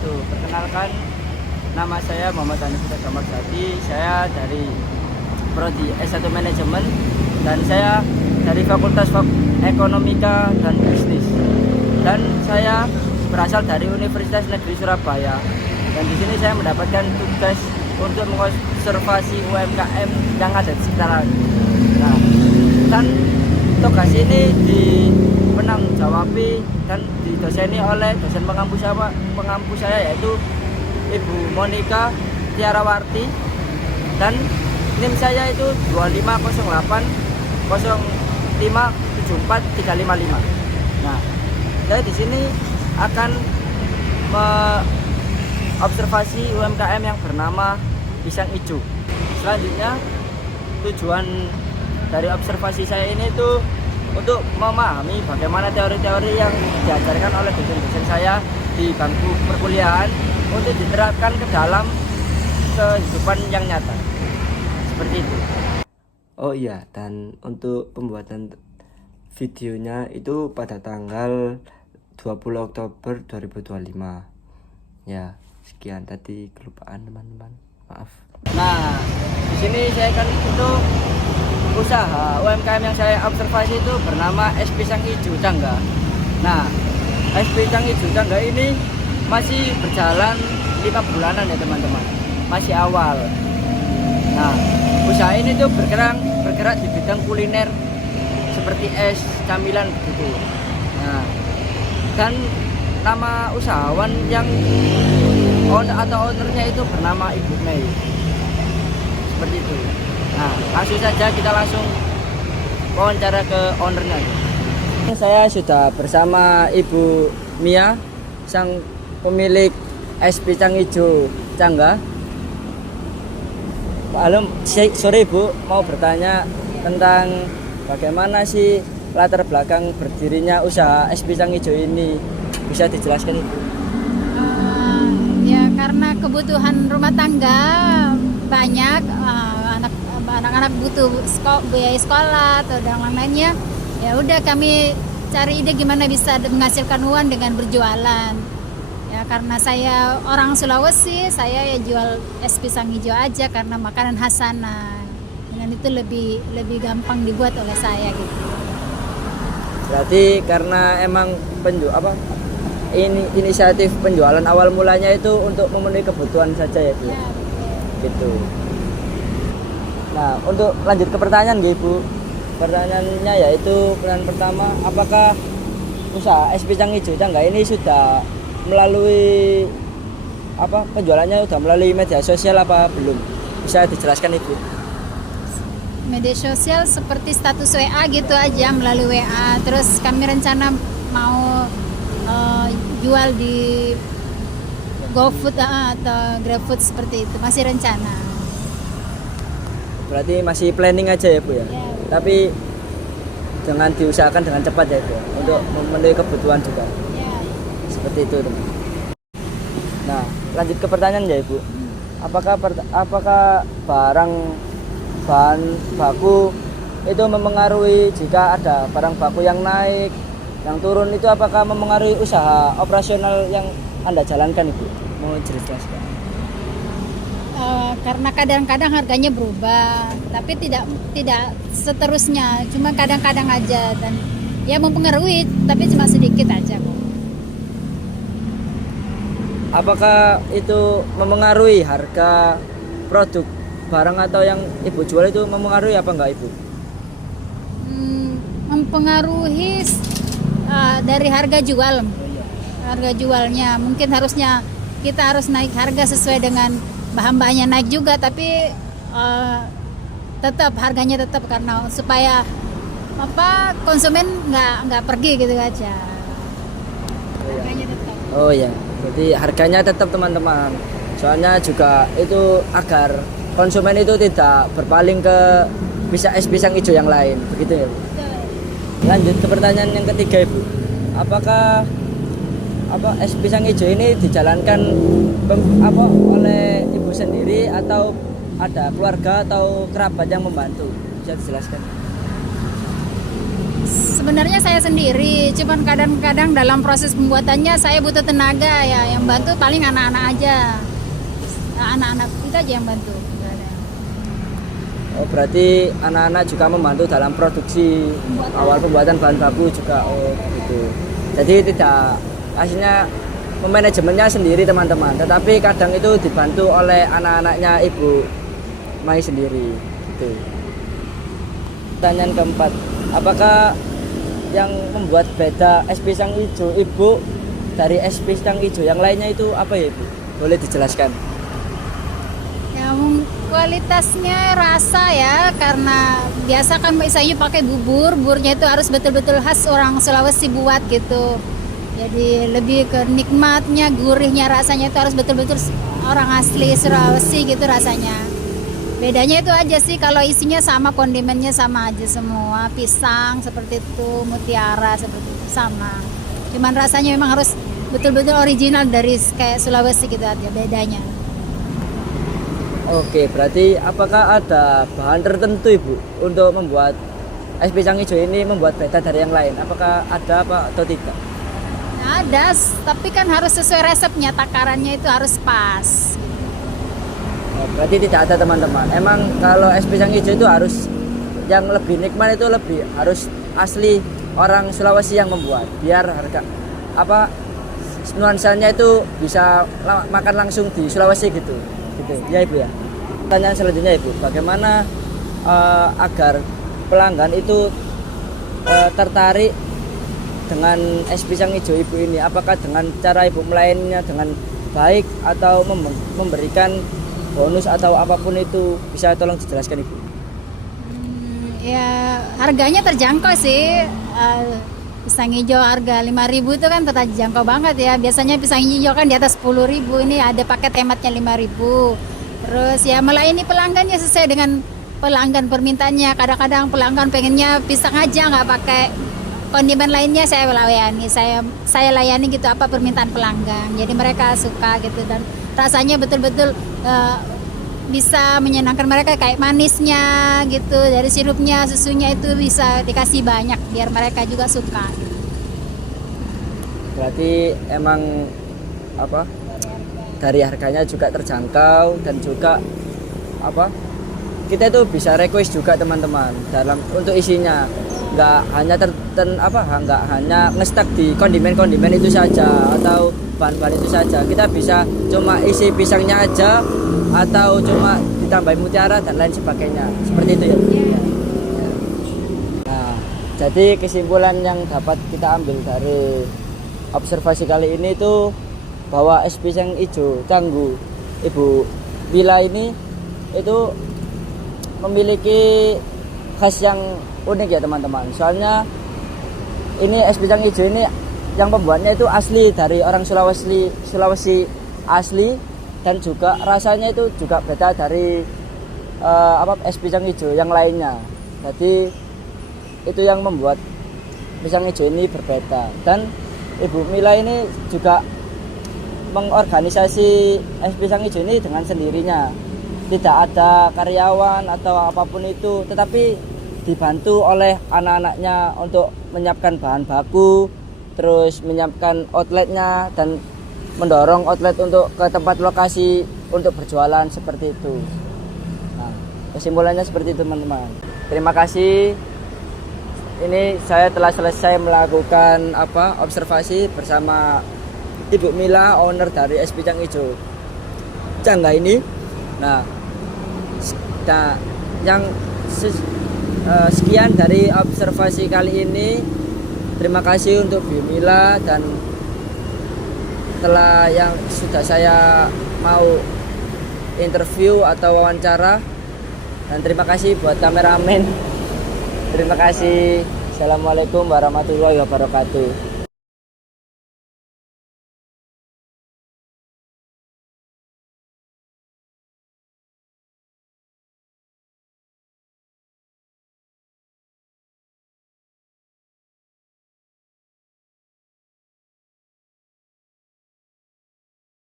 wabarakatuh. Perkenalkan, nama saya Muhammad Hanif Damarsadi. Saya dari Prodi S1 Manajemen dan saya dari Fakultas Ekonomika dan Bisnis. Dan saya berasal dari Universitas Negeri Surabaya. Dan di sini saya mendapatkan tugas untuk mengobservasi UMKM yang ada di sekitaran. Nah, dan tugas ini dipenanggujawabi dan didoseni oleh dosen pengampu saya yaitu Ibu Monica Tiarawarti, dan NIM saya itu 2508 0574 355. Nah, saya di sini akan observasi UMKM yang bernama Pisang Ijo. Selanjutnya, tujuan dari observasi saya ini itu untuk memahami bagaimana teori-teori yang diajarkan oleh dosen-dosen saya di bangku perkuliahan untuk diterapkan ke dalam kehidupan yang nyata. Seperti itu. Oh iya, dan untuk pembuatan videonya itu pada tanggal 20 Oktober 2025. Ya, sekian tadi kelupaan teman-teman. Maaf. Nah, di sini saya kan untuk usaha UMKM yang saya observasi itu bernama Es Pisang Ijo Cangga. Nah, Es Pisang Ijo Cangga ini masih berjalan 5 bulanan ya teman-teman. Masih awal. Nah, usaha ini tuh bergerak di bidang kuliner seperti es, camilan begitu. Nah, dan nama usahawan yang ownernya itu bernama Ibu Mei. Seperti itu. Nah, langsung saja kita langsung wawancara ke ownernya. Saya sudah bersama Ibu Mia, sang pemilik Es Pisang Ijo Cangga. Halo, sore Ibu, mau bertanya tentang bagaimana sih latar belakang berdirinya usaha Es Pisang Ijo ini. Bisa dijelaskan Ibu? Ya karena kebutuhan rumah tangga banyak, anak-anak butuh biaya sekolah atau dan lain-lainnya. Ya udah kami cari ide gimana bisa menghasilkan uang dengan berjualan. Ya karena saya orang Sulawesi, saya ya jual es pisang hijau aja karena makanan khas sana. Dengan itu lebih gampang dibuat oleh saya gitu. Berarti karena emang inisiatif penjualan awal mulanya itu untuk memenuhi kebutuhan saja ya Bu? Ya, gitu. Nah, untuk lanjut ke pertanyaan Bu, pertanyaannya yaitu pertanyaan pertama, apakah usaha Es Pisang Ijo Cangga ini sudah melalui penjualannya sudah melalui media sosial apa belum? Bisa dijelaskan Ibu? media sosial seperti status WA gitu aja, melalui WA. Terus kami rencana mau jual di GoFood atau GrabFood seperti itu, masih rencana. Berarti masih planning aja ya Bu ya? Ya. Tapi jangan diusahakan dengan cepat ya Bu, untuk memenuhi kebutuhan juga. Ya. Seperti itu teman. Nah, lanjut ke pertanyaan ya Ibu. Apakah bahan baku itu memengaruhi jika ada barang baku yang naik, yang turun, itu apakah memengaruhi usaha operasional yang Anda jalankan Ibu? Mau jelaskan? Karena kadang-kadang harganya berubah, tapi tidak seterusnya, cuma kadang-kadang aja, dan ya mempengaruhi, tapi cuma sedikit aja kok. Apakah itu memengaruhi harga produk barang atau yang Ibu jual itu memengaruhi apa enggak Ibu? Mempengaruhi dari harga jual. Harga jualnya mungkin harusnya kita harus naik harga sesuai dengan bahan-bahannya naik juga, tapi tetap harganya tetap karena supaya konsumen nggak pergi gitu aja. Harganya tetap. Oh ya, berarti harganya tetap teman-teman. Soalnya juga itu agar konsumen itu tidak berpaling ke es pisang hijau yang lain, begitu ya Bu? Lanjut ke pertanyaan yang ketiga Ibu. Apakah es pisang hijau ini dijalankan oleh Ibu sendiri atau ada keluarga atau kerabat yang membantu? Bisa dijelaskan? Sebenarnya saya sendiri, cuman kadang-kadang dalam proses pembuatannya saya butuh tenaga ya. Yang bantu paling anak-anak aja. Anak-anak kita aja yang bantu. Oh, berarti anak-anak juga membantu dalam produksi awal pembuatan bahan baku juga. Oh, gitu. Jadi tidak aslinya manajemennya sendiri teman-teman, tetapi kadang itu dibantu oleh anak-anaknya Ibu Mai sendiri gitu. Pertanyaan keempat, apakah yang membuat beda es pisang hijau Ibu dari es pisang hijau yang lainnya itu apa ya Ibu? Boleh dijelaskan? Yang kualitasnya rasa ya, karena biasa kan misalnya pakai buburnya itu harus betul-betul khas orang Sulawesi buat gitu. Jadi lebih ke nikmatnya, gurihnya, rasanya itu harus betul-betul orang asli Sulawesi gitu rasanya. Bedanya itu aja sih, kalau isinya sama, kondimennya sama aja semua, pisang seperti itu, mutiara seperti itu sama. Cuman rasanya memang harus betul-betul original dari kayak Sulawesi gitu aja bedanya. Oke, berarti apakah ada bahan tertentu Ibu untuk membuat es pisang hijau ini membuat beda dari yang lain? Apakah ada apa atau tidak? Ada, tapi kan harus sesuai resepnya, takarannya itu harus pas. Oh, berarti tidak ada teman-teman. Emang kalau es pisang hijau itu harus yang lebih nikmat itu lebih harus asli orang Sulawesi yang membuat. Biar harga apa nuansanya itu bisa makan langsung di Sulawesi gitu. Gitu. Ya Ibu ya. Pertanyaan selanjutnya Ibu, bagaimana agar pelanggan itu tertarik dengan es pisang hijau Ibu ini? Apakah dengan cara Ibu melayaninya dengan baik atau memberikan bonus atau apapun itu, bisa tolong dijelaskan Ibu? Ya harganya terjangkau sih. Pisang hijau harga 5.000 itu kan terjangkau banget ya. Biasanya pisang hijau kan di atas 10.000, ini ada paket hematnya 5.000. Terus ya melayani pelanggannya sesuai dengan pelanggan permintaannya. Kadang-kadang pelanggan pengennya pisang aja nggak pakai kondimen lainnya, saya layani. Saya layani gitu apa permintaan pelanggan. Jadi mereka suka gitu, dan rasanya betul-betul bisa menyenangkan mereka, kayak manisnya gitu dari sirupnya, susunya itu bisa dikasih banyak biar mereka juga suka. Berarti emang apa? Dari harganya juga terjangkau dan juga apa? Kita itu bisa request juga teman-teman dalam untuk isinya. Nggak hanya nggak hanya ngestak di kondimen itu saja atau bahan-bahan itu saja. Kita bisa cuma isi pisangnya aja atau cuma ditambahin mutiara dan lain sebagainya, seperti itu ya. Nah, jadi kesimpulan yang dapat kita ambil dari observasi kali ini itu bahwa es pisang hijau Canggu Ibu Mila ini itu memiliki khas yang unik ya teman-teman. Soalnya ini es pisang hijau ini yang pembuatnya itu asli dari orang Sulawesi asli, dan juga rasanya itu juga beda dari es pisang hijau yang lainnya. Jadi itu yang membuat pisang hijau ini berbeda. Dan Ibu Mila ini juga mengorganisasi es pisang hijau ini dengan sendirinya. Tidak ada karyawan atau apapun itu, tetapi dibantu oleh anak-anaknya untuk menyiapkan bahan baku, terus menyiapkan outletnya dan mendorong outlet untuk ke tempat lokasi untuk berjualan seperti itu. Nah, kesimpulannya seperti itu teman-teman. Terima kasih. Ini saya telah selesai melakukan observasi bersama Ibu Mila, owner dari es pisang hijau Cangga ini. Nah, yang sekian dari observasi kali ini. Terima kasih untuk Bu Mila dan telah yang sudah saya mau interview atau wawancara, dan terima kasih buat kameramen. Terima kasih. Assalamualaikum warahmatullahi wabarakatuh.